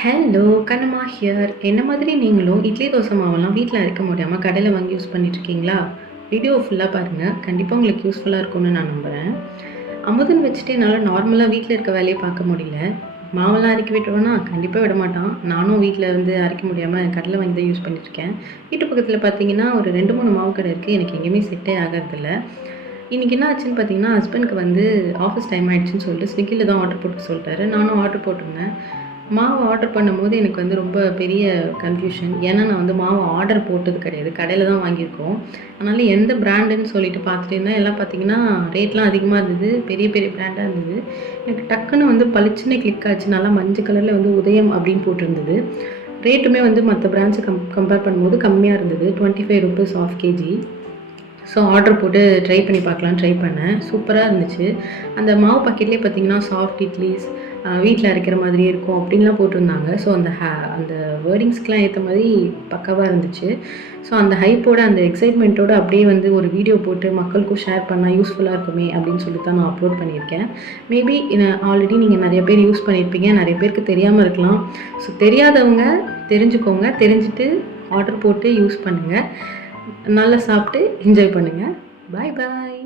Hello Kannamma here. என்ன மாதிரி நீங்களும் இட்லி தோசை மாவெல்லாம் வீட்டில் அரைக்க முடியாமல் கடையில் வாங்கி யூஸ் பண்ணிட்டுருக்கீங்களா? வீடியோ ஃபுல்லாக பாருங்கள், கண்டிப்பாக உங்களுக்கு யூஸ்ஃபுல்லாக இருக்கும்னு நான் நம்புகிறேன். அமுதன் வச்சுட்டு என்னால் நார்மலாக வீட்டில் இருக்க வேலையை பார்க்க முடியல. மாவெல்லாம் அரைக்க விட்டுருவேன்னா கண்டிப்பாக விட மாட்டான். நானும் வீட்டில் வந்து அரைக்க முடியாமல் கடையில் வாங்கி தான் யூஸ் பண்ணிட்டுருக்கேன். வீட்டு பக்கத்தில் பார்த்தீங்கன்னா ஒரு 2-3 மாவு கடை இருக்குது. எனக்கு எங்கேயுமே செட்டே ஆகிறதில்ல. இன்றைக்கி என்ன ஆச்சுன்னு பார்த்தீங்கன்னா, ஹஸ்பண்டுக்கு வந்து ஆஃபீஸ் டைம் ஆகிடுச்சின்னு சொல்லிட்டு ஸ்விக்கியில் தான் ஆர்டர் போட்டு சொல்லிட்டாரு. நானும் ஆர்டர் போட்டிருந்தேன். மாவு ஆர்டர் பண்ணும்போது எனக்கு வந்து ரொம்ப பெரிய கன்ஃப்யூஷன். ஏன்னா நான் வந்து மாவு ஆர்டர் போட்டது கிடையாது. கடையில் தான் வாங்கியிருக்கோம். அதனால் எந்த பிராண்டுன்னு சொல்லிட்டு பார்த்துட்டு இருந்தேன். எல்லாம் பார்த்தீங்கன்னா ரேட்லாம் அதிகமாக இருந்தது. பெரிய பெரிய பிராண்டாக இருந்தது. எனக்கு டக்குன்னு வந்து பளிச்சுன்னு கிளிக் ஆச்சு. நல்லா மஞ்சள் கலரில் வந்து உதயம் அப்படின்னு போட்டிருந்தது. ரேட்டுமே வந்து மற்ற பிராண்ட்ஸை கம்பேர் பண்ணும்போது கம்மியாக இருந்தது. ₹25 ½ கேஜி. ஸோ ஆர்டர் போட்டு ட்ரை பண்ணி பார்க்கலான்னு ட்ரை பண்ணேன். சூப்பராக இருந்துச்சு. அந்த மாவு பாக்கெட்லேயே பார்த்தீங்கன்னா சாஃப்ட் இட்லிஸ் வீட்டில் அரைக்கிற மாதிரியே இருக்கும் அப்படின்லாம் போட்டிருந்தாங்க. ஸோ அந்த வேர்டிங்ஸ்க்கெலாம் ஏற்ற மாதிரி பக்காவாக இருந்துச்சு. ஸோ அந்த ஹைப்போட அந்த எக்ஸைட்மெண்ட்டோடு அப்படியே வந்து ஒரு வீடியோ போட்டு மக்களுக்கும் ஷேர் பண்ணால் யூஸ்ஃபுல்லாக இருக்குமே அப்படின்னு சொல்லி தான் நான் அப்லோட் பண்ணியிருக்கேன். மேபி ஆல்ரெடி நீங்கள் நிறைய பேர் யூஸ் பண்ணியிருப்பீங்க, நிறைய பேருக்கு தெரியாமல் இருக்கலாம். ஸோ தெரியாதவங்க தெரிஞ்சுக்கோங்க, தெரிஞ்சுட்டு ஆர்டர் போட்டு யூஸ் பண்ணுங்கள். நல்லா சாப்பிட்டு என்ஜாய் பண்ணுங்கள். பாய் பாய்.